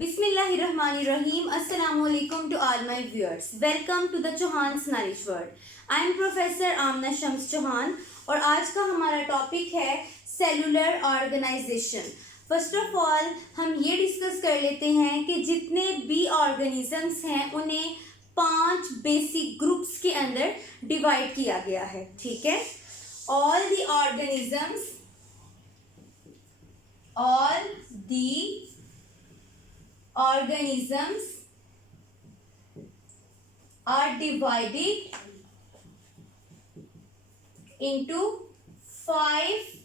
Bismillahirrahmanirrahim. Assalamu alaikum to all my viewers. Welcome to the Chauhan's Knowledge World. I am Professor Amna Shams Chauhan और आज का हमारा topic है cellular organisation. First of all हम ये discuss कर लेते हैं कि जितने भी ऑर्गेनिजम्स हैं उन्हें 5 बेसिक ग्रुप्स के अंदर डिवाइड किया गया है. ठीक है. all the organisms are divided into 5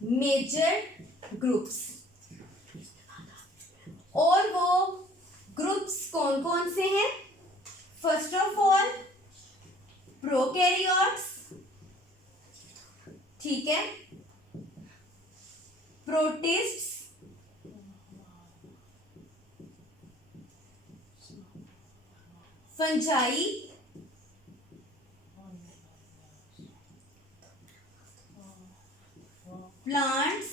major groups. और वो ग्रुप्स कौन कौन से हैं? First of all prokaryotes. ठीक है. प्रोटिस्ट्स, फंजाई, प्लांट्स,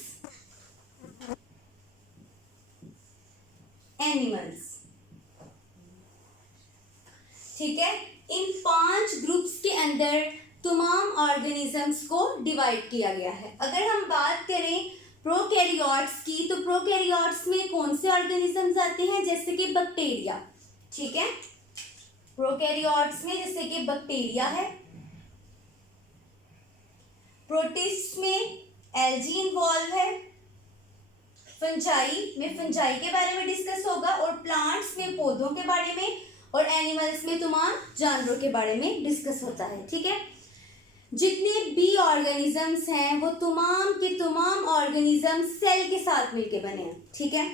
एनिमल्स. ठीक है. इन 5 ग्रुप्स के अंदर तमाम ऑर्गेनिजम्स को डिवाइड किया गया है. अगर हम बात करें प्रोकैरियोट्स की, तो प्रोकैरियोट्स में कौन से ऑर्गेनिजम्स आते हैं? जैसे कि बैक्टीरिया. ठीक है. प्रोकैरियोट्स में जैसे कि बैक्टीरिया है. प्रोटिस्ट में एल्गी इन्वॉल्व है. फंजाई में फंजाई के बारे में डिस्कस होगा और प्लांट्स में पौधों के बारे में और एनिमल्स में तमाम जानवरों के बारे में डिस्कस होता है. ठीक है. जितने भी ऑर्गेनिजम्स हैं वो तमाम के तमाम ऑर्गेनिजम्स सेल के साथ मिलके बने हैं. ठीक है.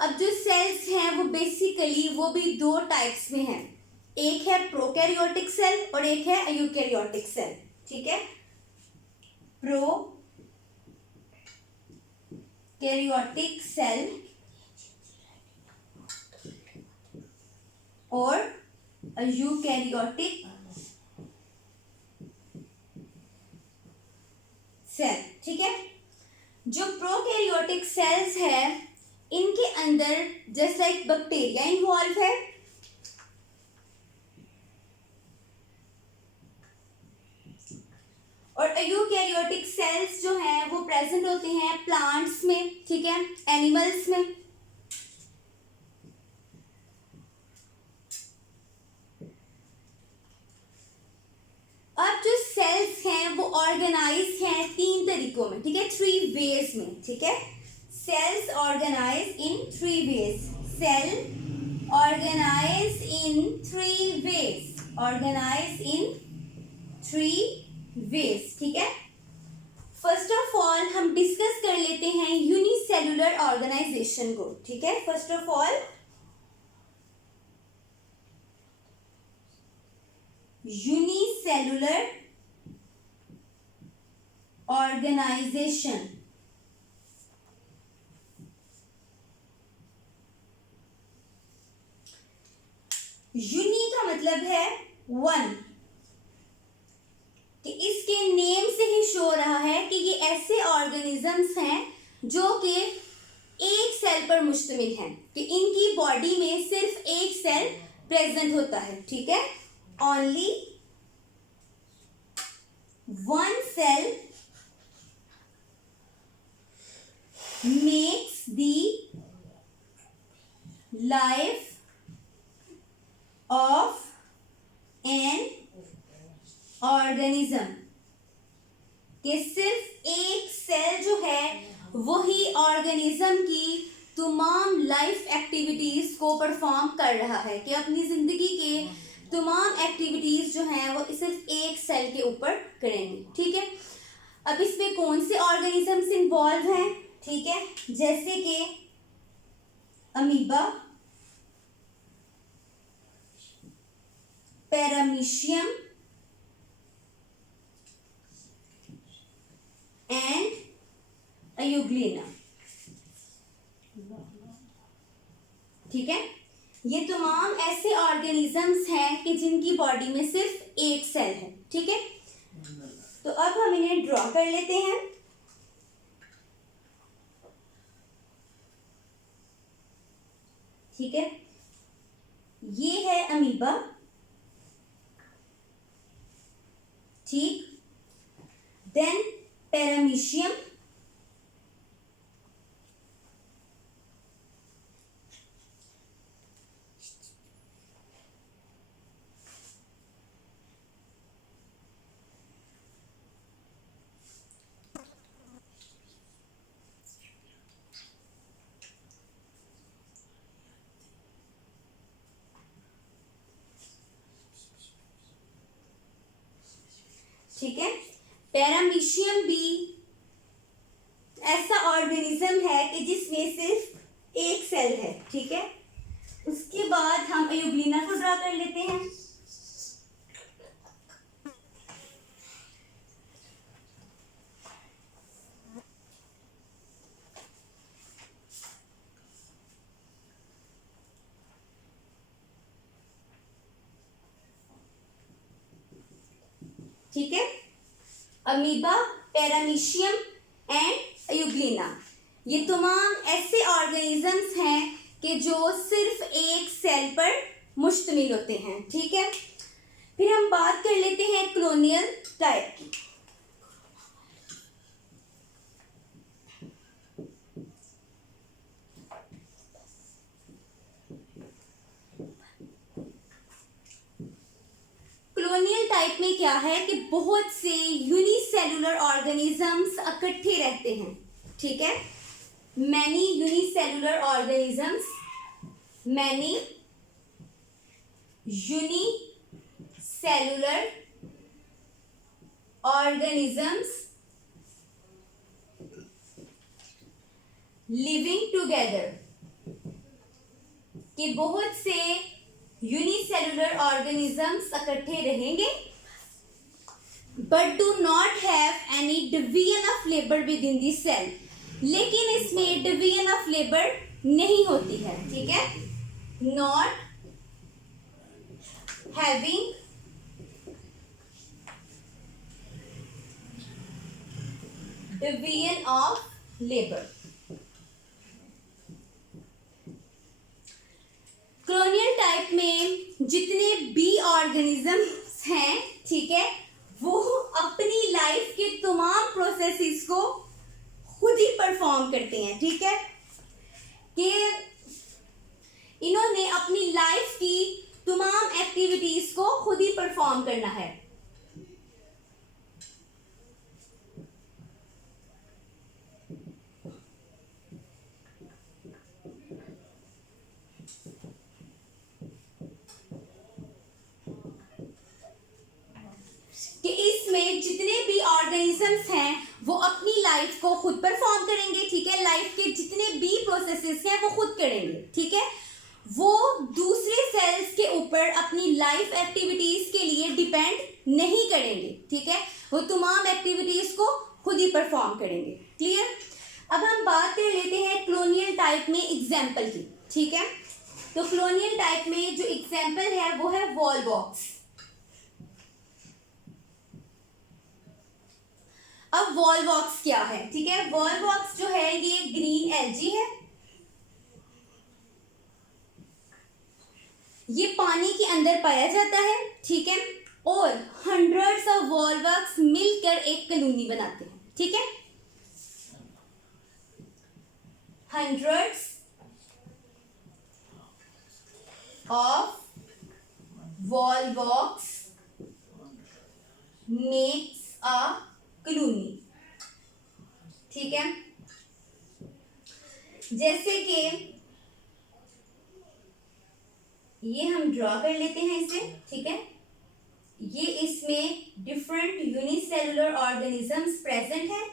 अब जो सेल्स हैं वो बेसिकली वो भी 2 टाइप्स में हैं. एक है प्रोकैरियोटिक सेल और एक है यूकैरियोटिक सेल. ठीक है. प्रोकैरियोटिक सेल और यूकैरियोटिक सेल. ठीक है. जो प्रोकैरियोटिक सेल्स है इनके अंदर जस्ट लाइक बैक्टीरिया इन्वॉल्व है. और यूकैरियोटिक सेल्स जो हैं वो प्रेजेंट होते हैं प्लांट्स में. ठीक है. एनिमल्स में. अब जो सेल्स हैं वो ऑर्गेनाइज हैं 3 तरीकों में. ठीक है. 3 वेज में. ठीक है. Cells organise in 3 ways. Cell organise in 3 ways. Organise in 3 ways. ठीक है. फर्स्ट ऑफ ऑल हम डिस्कस कर लेते हैं यूनिसेलुलर ऑर्गेनाइजेशन को. ठीक है. First of all unicellular organisation. Uni का मतलब है 1. कि इसके नेम से ही शो रहा है कि ये ऐसे ऑर्गेनिजम्स हैं जो कि एक सेल पर मुश्तमिल हैं, कि इनकी बॉडी में सिर्फ एक सेल प्रेजेंट होता है. ठीक है. Only 1 cell makes the life of an organism. कि सिर्फ एक सेल जो है वही ऑर्गेनिज्म की तमाम लाइफ एक्टिविटीज को परफॉर्म कर रहा है, कि अपनी जिंदगी के तमाम एक्टिविटीज जो हैं वो सिर्फ एक सेल के ऊपर करेंगे. ठीक है. अब इसमें कौन से ऑर्गेनिजम्स इन्वॉल्व हैं? ठीक है. जैसे कि अमीबा, पैरामीशियम एंड अयूग्लिना. ठीक है. ये तमाम ऐसे ऑर्गेनिजम्स हैं कि जिनकी बॉडी में सिर्फ एक सेल है. ठीक है. तो अब हम इन्हें ड्रॉ कर लेते हैं. ठीक है, ये है अमीबा, ठीक। देन पैरामीशियम, ठीक है। पैरामीशियम भी ऐसा ऑर्गेनिज्म है कि जिसमें सिर्फ एक सेल है, ठीक है। उसके बाद हम एयुग्लिना को ड्रा कर लेते हैं। ठीक है, अमीबा, पैरामीशियम एंड एयुग्लिना, ये तमाम ऐसे ऑर्गेनिजम्स हैं कि जो सिर्फ एक सेल पर मुश्तमिल होते हैं, ठीक है। फिर हम बात कर लेते हैं कॉलोनियल टाइप की। कॉलोनियल टाइप में क्या है कि बहुत से यूनिसेलुलर ऑर्गेनिजम्स इकट्ठे रहते हैं, ठीक है। Many unicellular organisms, many unicellular organisms living together, कि बहुत से यूनिसेलुलर ऑर्गेनिजम्स इकट्ठे रहेंगे but do not have any division of labour within the cell, लेकिन इसमें डिवीजन ऑफ लेबर नहीं होती है, ठीक है। Not having division of labour. Colonial type में जितने बी ऑर्गेनिजम्स हैं, ठीक है, वो अपनी लाइफ के तमाम प्रोसेसेस को खुद ही परफॉर्म करते हैं, ठीक है, कि इन्होंने अपनी लाइफ की तमाम एक्टिविटीज को खुद ही परफॉर्म करना है। कि इसमें जितने भी ऑर्गेनिजम्स हैं वो अपनी लाइफ को खुद परफॉर्म करेंगे, ठीक है। लाइफ के जितने भी प्रोसेसेस हैं वो खुद करेंगे, ठीक है। वो दूसरे सेल्स के ऊपर अपनी लाइफ एक्टिविटीज के लिए डिपेंड नहीं करेंगे, ठीक है। वो तमाम एक्टिविटीज को खुद ही परफॉर्म करेंगे, क्लियर। अब हम बात कर लेते हैं कॉलोनियल टाइप में एग्जाम्पल की, ठीक है। तो कॉलोनियल टाइप में जो एग्जाम्पल है वो है वॉलवॉक्स। अब वॉलवॉक्स क्या है, ठीक है। वॉलवॉक्स जो है ये ग्रीन एल्गी है, ये पानी के अंदर पाया जाता है, ठीक है, और हंड्रेड्स ऑफ वॉलवॉक्स मिलकर एक कॉलोनी बनाते हैं, ठीक है। Hundreds of Volvox makes a colony, ठीक है। जैसे कि ये हम ड्रॉ कर लेते हैं इसे, ठीक है। ये इसमें डिफरेंट यूनिसेलुलर ऑर्गेनिजम्स प्रेजेंट हैं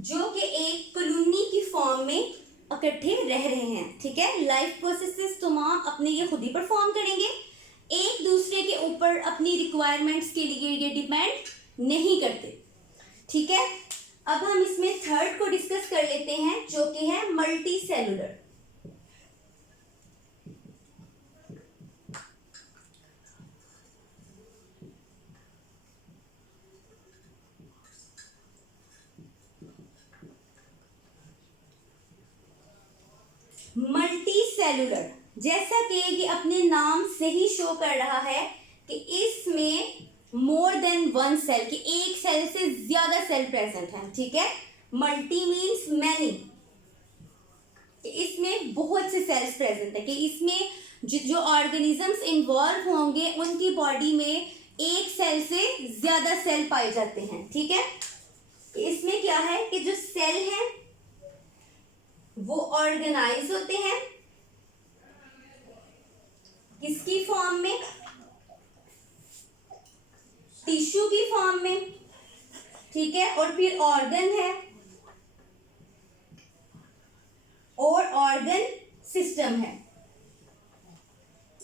जो कि एक कॉलोनी की फॉर्म में इकट्ठे रह रहे हैं, ठीक है। लाइफ प्रोसेसेस तमाम अपने ये खुद ही परफॉर्म करेंगे, एक दूसरे के ऊपर अपनी रिक्वायरमेंट्स के लिए ये डिपेंड नहीं करते, ठीक है। अब हम इसमें थर्ड को डिस्कस कर लेते हैं जो कि है मल्टी सेलुलर। मल्टी सेलुलर जैसा कि ये अपने नाम से ही शो कर रहा है कि इसमें मोर देन वन सेल, कि एक सेल से ज्यादा सेल प्रेजेंट है, ठीक है। मल्टी मीन्स मैनी, इसमें बहुत से सेल्स प्रेजेंट है, कि इसमें जो ऑर्गेनिजम्स इन्वॉल्व होंगे उनकी बॉडी में एक सेल से ज्यादा सेल पाए जाते हैं, ठीक है। इसमें क्या है कि जो सेल है वो ऑर्गेनाइज होते हैं किसकी फॉर्म में, टिश्यू की फॉर्म में, ठीक है। और फिर ऑर्गन है और ऑर्गन सिस्टम है,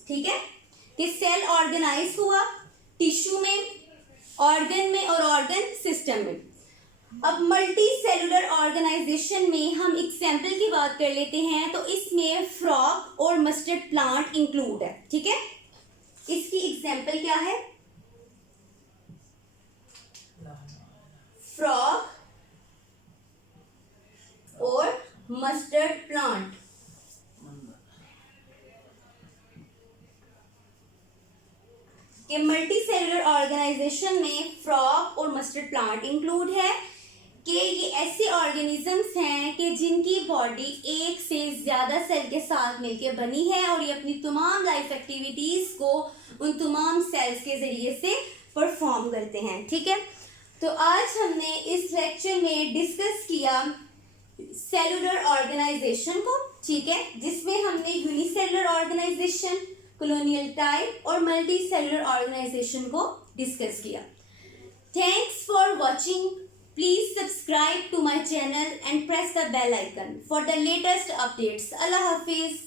ठीक है। कि सेल ऑर्गेनाइज हुआ टिश्यू में, ऑर्गन में और ऑर्गन सिस्टम में। अब मल्टी सेलुलर ऑर्गेनाइजेशन में हम एग्जाम्पल की बात कर लेते हैं, तो इसमें फ्रॉग और मस्टर्ड प्लांट इंक्लूड है, ठीक है। इसकी एग्जाम्पल क्या है, फ्रॉग और मस्टर्ड प्लांट। कि मल्टी सेलुलर ऑर्गेनाइजेशन में फ्रॉग और मस्टर्ड प्लांट इंक्लूड है, कि ये ऐसे ऑर्गेनिजम्स हैं कि जिनकी बॉडी एक से ज़्यादा सेल के साथ मिलकर बनी है और ये अपनी तमाम लाइफ एक्टिविटीज़ को उन तमाम सेल्स के ज़रिए से परफॉर्म करते हैं, ठीक है। तो आज हमने इस लेक्चर में डिस्कस किया सेलुलर ऑर्गेनाइजेशन को, ठीक है, जिसमें हमने यूनिसेलुलर ऑर्गेनाइजेशन, कॉलोनियल टाइप और मल्टी सेलुलर ऑर्गेनाइजेशन को डिस्कस किया। Thanks for watching. Please subscribe to my channel and press the bell icon for the latest updates. Allah Hafiz.